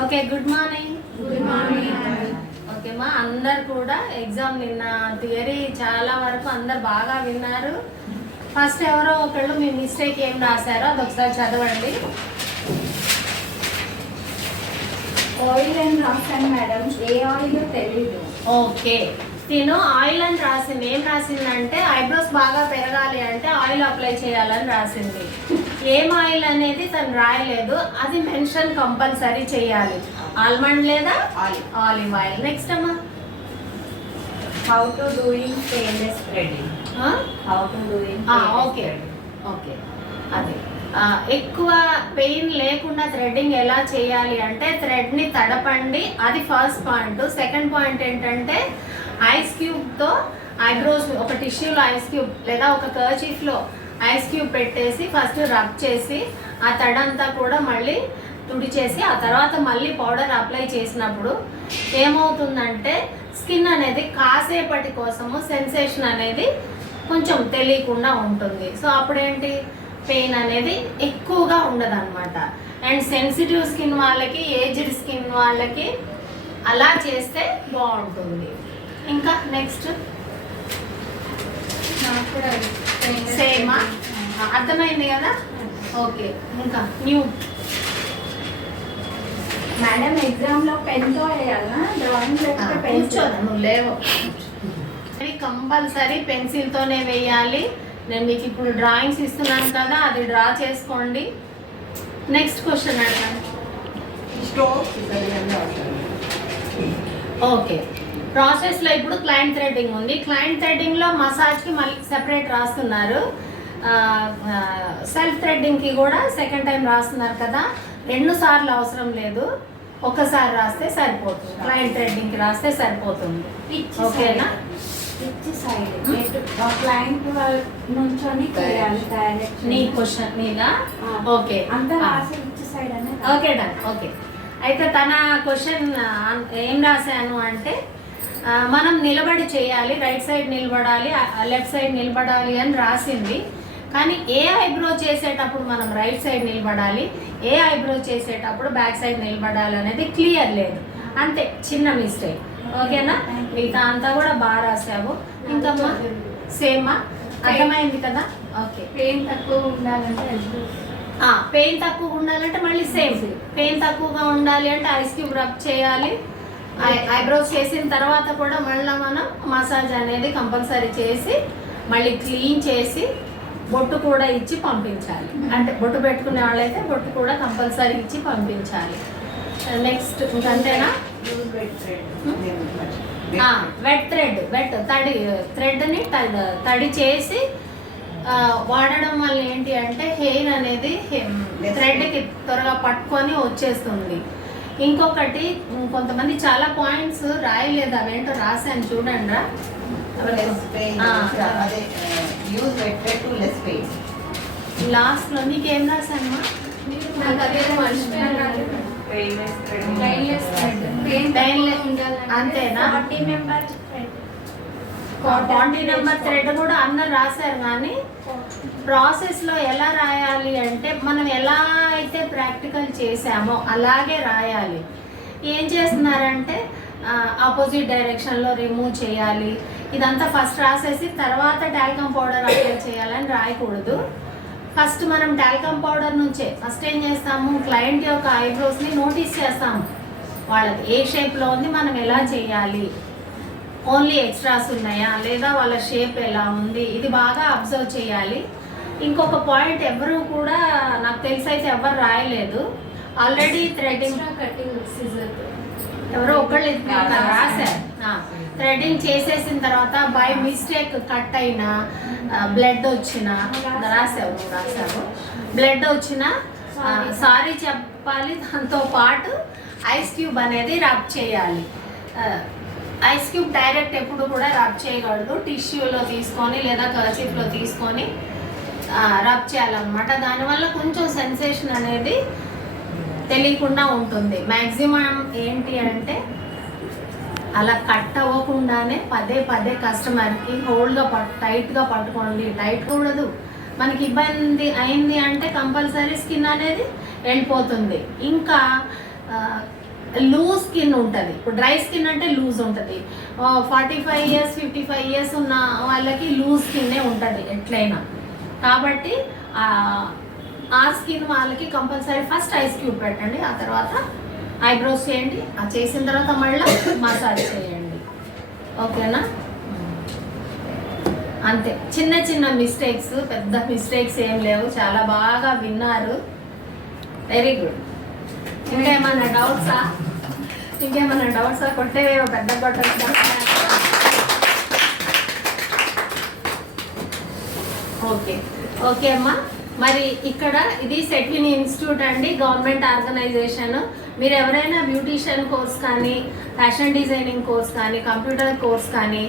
Okay, good morning. Good morning. Okay మా, అందరు కూడా ఎగ్జామ్ నిన్న థియరీ చాలా వరకు అందరు బాగా విన్నారు. ఫస్ట్ ఎవరో ఒకళ్ళు మీ మిస్టేక్ ఏం రాశారో అది ఒకసారి చదవండి. ఆయిల్ అని రాశాను మేడం, ఏ ఆయిల్ తెలీదు. ఓకే, నేను ఆయిల్ అని రాసింది. ఏం రాసిందంటే ఐబ్రోస్ బాగా పెరగాలి అంటే ఆయిల్ అప్లై చేయాలని రాసింది. ఏం ఆయిల్ అనేది తను రాయలేదు, అది మెన్షన్ కంపల్సరీ చేయాలి. ఆల్మండ్ లేదా ఆలివ్ ఆయిల్. నెక్స్ట్ అమ్మా, how to doing painless threading. How to doing okay okay, అది ఎక్కువ పెయిన్ లేకుండా థ్రెడ్డింగ్ ఎలా చేయాలి అంటే థ్రెడ్ని తడపండి, అది ఫస్ట్ పాయింట్. సెకండ్ పాయింట్ ఏంటంటే ఐస్ క్యూబ్తో ఐబ్రోస్ ఒక టిష్యూలో ఐస్ క్యూబ్ లేదా ఒక కర్చీఫ్లో ఐస్ క్యూబ్ పెట్టేసి ఫస్ట్ రబ్ చేసి ఆ తడంతా కూడా మళ్ళీ తుడిచేసి ఆ తర్వాత మళ్ళీ పౌడర్ అప్లై చేసినప్పుడు ఏమవుతుందంటే స్కిన్ అనేది కాసేపటి కోసము సెన్సేషన్ అనేది కొంచెం తెలియకుండా ఉంటుంది. సో అప్పుడేంటి, పెయిన్ అనేది ఎక్కువగా ఉండదు అనమాట. అండ్ సెన్సిటివ్ స్కిన్ వాళ్ళకి, ఏజ్డ్ స్కిన్ వాళ్ళకి అలా చేస్తే బాగుంటుంది. ఇంకా నెక్స్ట్ సేమా, అర్థమైంది కదా? ఓకే, ఇంకా న్యూ మేడం ఎగ్జామ్ లో పెన్ తో వేయాలా, డ్రాయింగ్ కూర్చోదు, నువ్వు లేవు. కంపల్సరీ పెన్సిల్తోనే వేయాలి. నేను మీకు ఇప్పుడు డ్రాయింగ్స్ ఇస్తున్నాను కదా, అది డ్రా చేసుకోండి. నెక్స్ట్ క్వశ్చన్ అడగండి. ఓకే, ప్రాసెస్లో ఇప్పుడు క్లయింట్ థ్రెడ్డింగ్ ఉంది. క్లయింట్ థ్రెడ్డింగ్లో మసాజ్కి మళ్ళీ సెపరేట్ రాస్తున్నారు, సెల్ఫ్ థ్రెడ్డింగ్కి కూడా సెకండ్ టైం రాస్తున్నారు కదా. 2 సార్లు అవసరం లేదు, ఒకసారి రాస్తే సరిపోతుంది. క్లయింట్ థ్రెడ్డింగ్కి రాస్తే సరిపోతుంది. ఓకేనా? క్లయింట్ నుంచొని నీ క్వశ్చన్ మీద ఓకే అంతా రాసి ఇచ్చి సైడ్ అనేది. Okay done. ఓకే, అయితే తన క్వశ్చన్ ఏం రాశాను అంటే మనం నిలబడి చేయాలి, రైట్ సైడ్ నిలబడాలి, లెఫ్ట్ సైడ్ నిలబడాలి అని రాసింది. కానీ ఏ ఐబ్రో చేసేటప్పుడు మనం రైట్ సైడ్ నిలబడాలి, ఏ ఐబ్రో చేసేటప్పుడు బ్యాక్ సైడ్ నిలబడాలి అనేది క్లియర్ లేదు. అంతే, చిన్న మిస్టేక్. ఓకేనా? మిగతా అంతా కూడా బాగా రాసావు. ఇంకమ్మా సేమా, అర్థమైంది కదా? ఓకే, పెయిన్ తక్కువ ఉండాలంటే పెయిన్ తక్కువ ఉండాలంటే మళ్ళీ సేమ్. పెయిన్ తక్కువగా ఉండాలి అంటే ఐస్ క్యూబ్ రబ్ చేయాలి. ఐబ్రోస్ చేసిన తర్వాత కూడా మళ్ళీ మనం మసాజ్ అనేది కంపల్సరీ చేసి మళ్ళీ క్లీన్ చేసి బొట్టు కూడా ఇచ్చి పంపించాలి. అంటే బొట్టు పెట్టుకునే వాళ్ళైతే బొట్టు కూడా కంపల్సరీ ఇచ్చి పంపించాలి. నెక్స్ట్ ఇంకంతేనా? వెట్ థ్రెడ్, థ్రెడ్ని తడి చేసి వాడడం వల్ల ఏంటి అంటే హెయిర్ అనేది థ్రెడ్కి త్వరగా పట్టుకొని వచ్చేస్తుంది. ఇంకొకటి, కొంతమంది చాలా పాయింట్స్ రాయలేదు, అవేంటో రాశాను చూడండి రా. లాస్ట్లో నీకేం రాశాను? అంతేనా? 40 నెంబర్ థ్రెడ్ కూడా అందరు రాశారు. కానీ ప్రాసెస్లో ఎలా రాయాలి అంటే మనం ఎలా అయితే ప్రాక్టికల్ చేసామో అలాగే రాయాలి. ఏం చేస్తున్నారంటే ఆపోజిట్ డైరెక్షన్లో రిమూవ్ చేయాలి, ఇదంతా ఫస్ట్ రాసేసి తర్వాత టాల్కమ్ పౌడర్ అప్లై చేయాలని రాయకూడదు. ఫస్ట్ మనం టాల్కమ్ పౌడర్ నుంచే ఫస్ట్ ఏం చేస్తాము, క్లయింట్ యొక్క ఐబ్రోస్ని నోటీస్ చేస్తాము. వాళ్ళకి ఏ షేప్లో ఉంది, మనం ఎలా చేయాలి, ఓన్లీ ఎక్స్ట్రాస్ ఉన్నాయా లేదా, వాళ్ళ షేప్ ఎలా ఉంది, ఇది బాగా అబ్జర్వ్ చేయాలి. ఇంకొక పాయింట్ ఎవరు కూడా నాకు తెలిసి అయితే ఎవరు రాయలేదు. ఆల్రెడీ థ్రెడ్డింగ్ ఎవరో ఒకళ్ళు రాశారు. థ్రెడ్డింగ్ చేసేసిన తర్వాత బై మిస్టేక్ కట్ అయినా, బ్లడ్ వచ్చినా, రాసావు బ్లడ్ వచ్చినా సారీ చెప్పాలి. దాంతో పాటు ఐస్ క్యూబ్ అనేది రబ్ చేయాలి. ఐస్ క్యూబ్ డైరెక్ట్ ఎప్పుడు కూడా రబ్ చేయకూడదు, టిష్యూలో తీసుకొని లేదా కర్చీఫ్లో తీసుకొని రబ్ చేయాలన్నమాట. దానివల్ల కొంచెం సెన్సేషన్ అనేది తెలియకుండా ఉంటుంది. మ్యాక్సిమం ఏంటి అంటే అలా కట్ అవ్వకుండానే పదే కస్టమర్కి హోల్డ్గా టైట్గా పట్టుకోండి. టైట్ కూడదు, మనకి ఇబ్బంది అయింది అంటే కంపల్సరీ స్కిన్ అనేది వెళ్ళిపోతుంది. ఇంకా లూజ్ స్కిన్ ఉంటుంది. ఇప్పుడు డ్రై స్కిన్ అంటే లూజ్ ఉంటుంది. 45 ఇయర్స్ 55 ఇయర్స్ ఉన్న వాళ్ళకి లూజ్ స్కిన్నే ఉంటుంది ఎట్లయినా. కాబట్టి ఆ స్కిన్ వాళ్ళకి కంపల్సరీ ఫస్ట్ ఐస్ క్యూబ్ పెట్టండి, ఆ తర్వాత ఐబ్రోస్ చేయండి. ఆ చేసిన తర్వాత మళ్ళీ మసాజ్ చేయండి. ఓకేనా? అంతే, చిన్న చిన్న మిస్టేక్స్, పెద్ద మిస్టేక్స్ ఏం లేవు. చాలా బాగా విన్నారు. Very good. ఇంకేమన్నా డౌట్సా? కొట్టే పెద్ద కొట్టచ్చు. ఓకే అమ్మా. మరి ఇక్కడ ఇది సెట్విన్ ఇన్స్టిట్యూట్ అండి, గవర్నమెంట్ ఆర్గనైజేషన్. మీరు ఎవరైనా బ్యూటీషియన్ కోర్స్ కానీ, ఫ్యాషన్ డిజైనింగ్ కోర్స్ కానీ, కంప్యూటర్ కోర్స్ కానీ,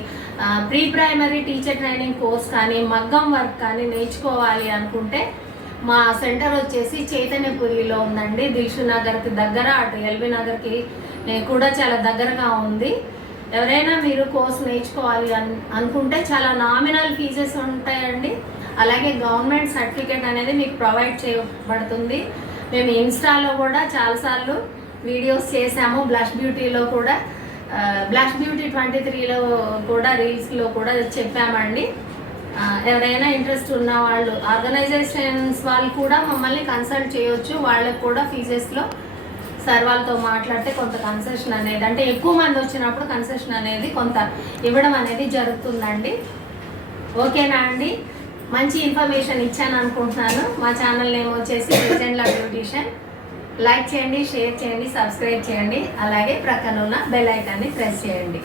pre primary teacher training course కానీ, మగ్గం వర్క్ కానీ నేర్చుకోవాలి అనుకుంటే మా సెంటర్ వచ్చేసి చైతన్యపురిలో ఉందండి. దిల్షు నగర్కి దగ్గర, అటు ఎల్బీ నగర్కి కూడా చాలా దగ్గరగా ఉంది. ఎవరైనా మీరు కోర్స్ నేర్చుకోవాలి అనుకుంటే చాలా నామినల్ ఫీజెస్ ఉంటాయండి. అలాగే గవర్నమెంట్ సర్టిఫికేట్ అనేది మీకు ప్రొవైడ్ చేయబడుతుంది. మేము ఇన్స్టాలో కూడా చాలాసార్లు వీడియోస్ చేసాము. బ్లష్ బ్యూటీలో కూడా, బ్లష్ బ్యూటీ 23లో కూడా, రీల్స్లో కూడా చెప్పామండి. ఎవరైనా ఇంట్రెస్ట్ ఉన్న వాళ్ళు, ఆర్గనైజేషన్స్ వాళ్ళు కూడా మమ్మల్ని కన్సల్ట్ చేయొచ్చు. వాళ్ళకు కూడా ఫీజెస్లో సార్ వాళ్ళతో మాట్లాడితే కొంత కన్సెషన్ అనేది, అంటే ఎక్కువ మంది వచ్చినప్పుడు కన్సెషన్ అనేది కొంత ఇవ్వడం అనేది జరుగుతుందండి. ఓకేనా అండి? మంచి ఇన్ఫర్మేషన్ ఇచ్చాను అనుకుంటున్నాను. మా ఛానల్ నేమ్ వచ్చేసి లెజెండ్ల బ్యూటీషియన్. లైక్ చేయండి, షేర్ చేయండి, సబ్స్క్రైబ్ చేయండి. అలాగే ప్రక్కన ఉన్న బెల్ ఐకాన్ని ప్రెస్ చేయండి.